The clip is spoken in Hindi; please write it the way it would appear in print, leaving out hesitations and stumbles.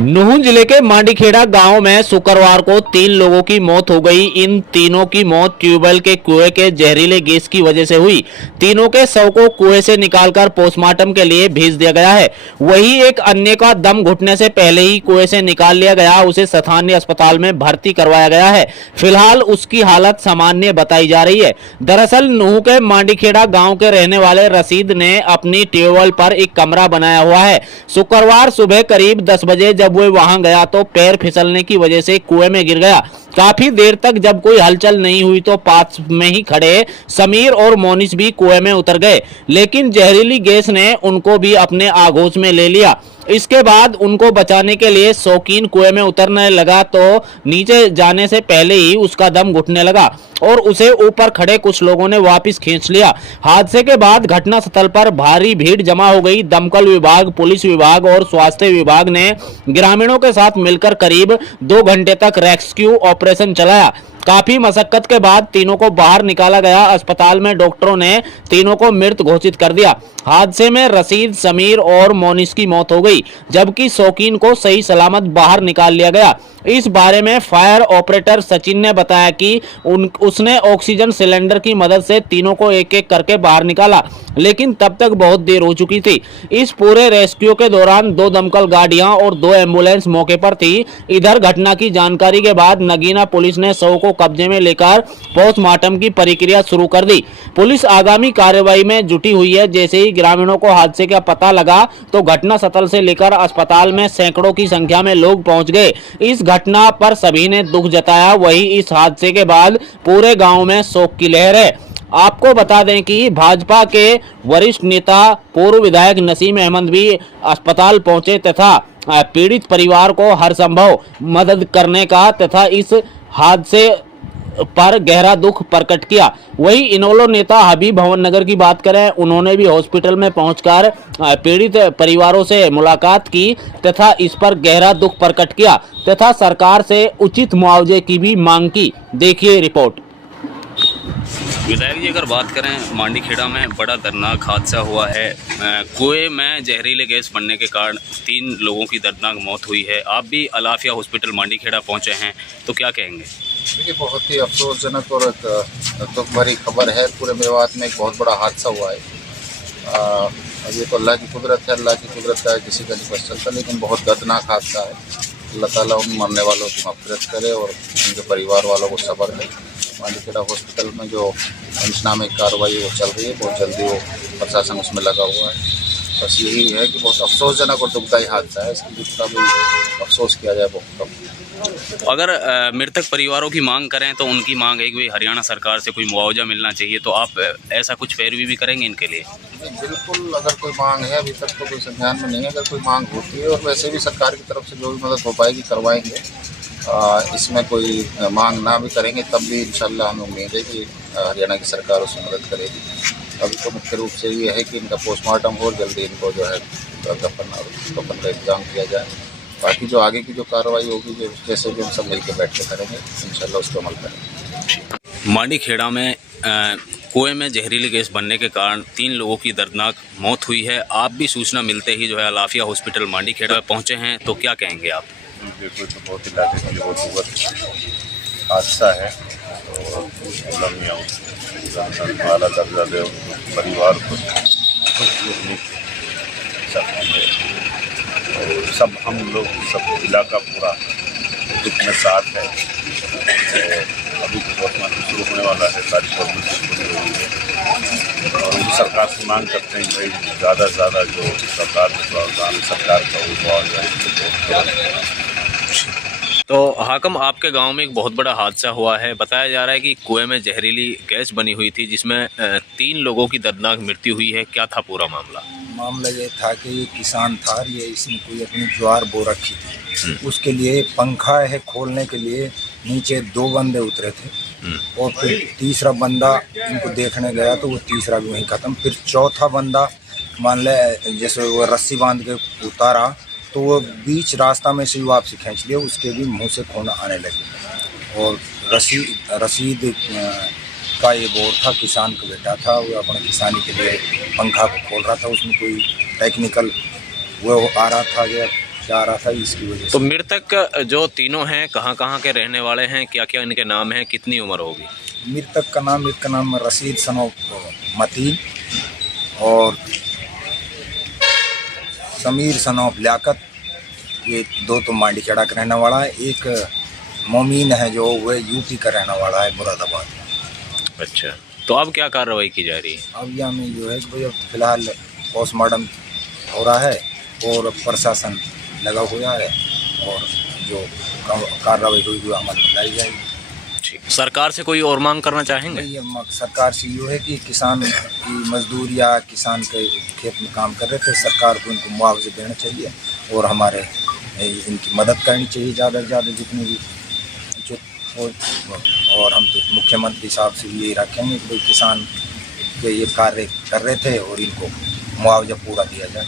नूंह जिले के मांडीखेड़ा गांव में शुक्रवार को 3 लोगों की मौत हो गई। इन तीनों की मौत ट्यूबवेल के कुएं के जहरीले गैस की वजह से हुई। तीनों के शव को कुएं से निकालकर पोस्टमार्टम के लिए भेज दिया गया है। वहीं एक अन्य का दम घुटने से पहले ही कुएं से निकाल लिया गया, उसे स्थानीय अस्पताल में भर्ती करवाया गया है। फिलहाल उसकी हालत सामान्य बताई जा रही है। दरअसल नूंह के मांडीखेड़ा गाँव के रहने वाले रशीद ने अपनी ट्यूबवेल पर एक कमरा बनाया हुआ है। शुक्रवार सुबह करीब 10 बजे जब वो वहां गया तो पैर फिसलने की वजह से कुएं में गिर गया। काफी देर तक जब कोई हलचल नहीं हुई तो पास में ही खड़े समीर और मोनिस भी कुएं में उतर गए, लेकिन जहरीली गैस ने उनको भी अपने आगोश में ले लिया। इसके बाद उनको बचाने के लिए शौकीन कुएं में उतरने लगा तो नीचे जाने से पहले ही उसका दम घुटने लगा और उसे ऊपर खड़े कुछ लोगों ने वापस खींच लिया। हादसे के बाद घटनास्थल पर भारी भीड़ जमा हो गई। दमकल विभाग, पुलिस विभाग और स्वास्थ्य विभाग ने ग्रामीणों के साथ मिलकर करीब 2 घंटे तक रेस्क्यू ऑपरेशन चलाया। काफी मशक्कत के बाद तीनों को बाहर निकाला गया। अस्पताल में डॉक्टरों ने तीनों को मृत घोषित कर दिया। हादसे में रशीद, समीर और मोनिस की मौत हो गई, जबकि शौकीन को सही सलामत बाहर निकाल लिया गया। इस बारे में फायर ऑपरेटर सचिन ने बताया कि उसने ऑक्सीजन सिलेंडर की मदद से तीनों को एक एक करके बाहर निकाला, लेकिन तब तक बहुत देर हो चुकी थी। इस पूरे रेस्क्यू के दौरान 2 दमकल गाड़ियां और 2 एम्बुलेंस मौके पर थी। इधर घटना की जानकारी के बाद नगीना पुलिस ने शव को कब्जे में लेकर पोस्टमार्टम की प्रक्रिया शुरू कर दी। पुलिस आगामी कार्रवाई में जुटी हुई है। जैसे ही ग्रामीणों को हादसे का पता लगा तो घटना स्थल से लेकर अस्पताल में सैकड़ों की संख्या में लोग पहुंच गए। इस घटना पर सभी ने दुख जताया। वहीं इस हादसे के बाद पूरे गांव में शोक की लहर है। आपको बता दें कि भाजपा के वरिष्ठ नेता पूर्व विधायक नसीम अहमद भी अस्पताल पहुंचे तथा पीड़ित परिवार को हर संभव मदद करने का तथा इस हादसे पर गहरा दुख प्रकट किया। वहीं इनेलो नेता हबीब भवन नगर की बात करें, उन्होंने भी हॉस्पिटल में पहुंचकर पीड़ित परिवारों से मुलाकात की तथा इस पर गहरा दुख प्रकट किया तथा सरकार से उचित मुआवजे की भी मांग की। देखिए रिपोर्ट। विधायक जी, अगर बात करें मांडीखेड़ा में बड़ा दर्दनाक हादसा हुआ है। कुएं में जहरीले गैस बनने के कारण 3 लोगों की दर्दनाक मौत हुई है। आप भी अलाफिया हॉस्पिटल मांडीखेड़ा पहुंचे हैं, तो क्या कहेंगे? देखिए, बहुत ही अफसोसजनक और दुख भरी खबर है। पूरे मेवात में एक बहुत बड़ा हादसा हुआ है। अब ये तो अल्लाह की कुदरत है, अल्लाह की कुदरत का किसी का नहीं पता चलता, लेकिन बहुत दर्दनाक हादसा है। अल्लाह ताला उन मरने वालों की मग़फ़िरत करे और उनके परिवार वालों को सब्र दे। मांडीखेड़ा हॉस्पिटल में जो पंचनामे कार्रवाई वो चल रही है, बहुत जल्दी वो प्रशासन उसमें लगा हुआ है। बस यही है कि बहुत अफसोसजनक और दुखदायी हादसा है। इसकी जितना भी अफसोस किया जाए बहुत कम। अगर मृतक परिवारों की मांग करें तो उनकी मांग है कि हरियाणा सरकार से कोई मुआवजा मिलना चाहिए, तो आप ऐसा कुछ पैरवी भी करेंगे इनके लिए? बिल्कुल, अगर कोई मांग है, अभी तक तो कोई संज्ञान में नहीं है। अगर कोई मांग होती है और वैसे भी सरकार की तरफ से जो भी मदद हो पाएगी करवाएंगे। इसमें कोई मांग ना भी करेंगे तब भी इंशाल्लाह हमें उम्मीद है कि हरियाणा की सरकार उसमें मदद करेगी। अभी तो मुख्य रूप से ये है कि इनका पोस्टमार्टम हो, जल्दी इनको जो है दफन का इंतजाम किया जाए। बाकी जो आगे की जो कार्रवाई होगी, जो जैसे भी हम सब मिलकर बैठ के करेंगे, इंशाल्लाह उसको अमल करेंगे। मांडीखेड़ा में कुएं में जहरीली गैस बनने के कारण 3 लोगों की दर्दनाक मौत हुई है। आप भी सूचना मिलते ही जो है अलाफिया हॉस्पिटल मांडीखेड़ा पहुंचे हैं, तो क्या कहेंगे आप? बिल्कुल, तो बहुत इलाके के लिए बहुत दुखद हादसा है और वाला दर्जा दे परिवार को सब हम लोग सब इलाका पूरा दुख में साथ है। अभी तो पोस्टमार्टम शुरू होने वाला है, सारी फॉर्मेलिटी हो रही है और हम सरकार से मांग करते हैं भाई ज़्यादा से ज़्यादा जो सरकार का वो। तो हाकम, आपके गांव में एक बहुत बड़ा हादसा हुआ है। बताया जा रहा है कि कुएं में जहरीली गैस बनी हुई थी जिसमें 3 लोगों की दर्दनाक मृत्यु हुई है। क्या था पूरा मामला? मामला ये था कि ये किसान था, ये इसने कोई अपनी ज्वार बो रखी थी। उसके लिए पंखा है खोलने के लिए नीचे 2 बंदे उतरे थे और फिर तीसरा बंदा इनको देखने गया तो वो तीसरा भी वहीं ख़त्म। फिर चौथा बंदा मान ले जैसे वो रस्सी बांध के उतारा तो वो बीच रास्ता में से ही वापसी खींच लिया, उसके भी मुंह से खून आने लगे। और रशीद का ये बोर था, किसान का बेटा था, वो अपने किसानी के लिए पंखा को खोल रहा था। उसमें कोई टेक्निकल वो आ रहा था कि जा रहा था, इसकी वजह तो से। मृतक जो तीनों हैं कहाँ के रहने वाले हैं, क्या क्या इनके नाम हैं, कितनी उम्र होगी? मृतक का नाम, एक का नाम रशीद सनोफ मतीन और समीर सनोफ लियाकत, ये दो तो मांडीखेड़ा का रहने वाला है। एक मोमीन है जो वह यूपी का रहने वाला है, मुरादाबाद। अच्छा, तो अब क्या कार्रवाई की जा रही है? अब यहाँ में जो है कि भाई अब फिलहाल पोस्टमार्टम हो रहा है और प्रशासन लगा हुआ है और जो कार्रवाई हुई वो अमल में लाई जाएगी। ठीक, सरकार से कोई और मांग करना चाहेंगे? ये सरकार से ये है कि किसान की मजदूर या किसान के खेत में काम कर रहे थे, सरकार को इनको मुआवजे देना चाहिए और हमारे इनकी मदद करनी चाहिए ज़्यादा से ज़्यादा जितनी भी और हम तो मुख्यमंत्री साहब से भी यही रखेंगे कि भाई किसान के ये कार्य कर रहे थे और इनको मुआवजा पूरा दिया जाए।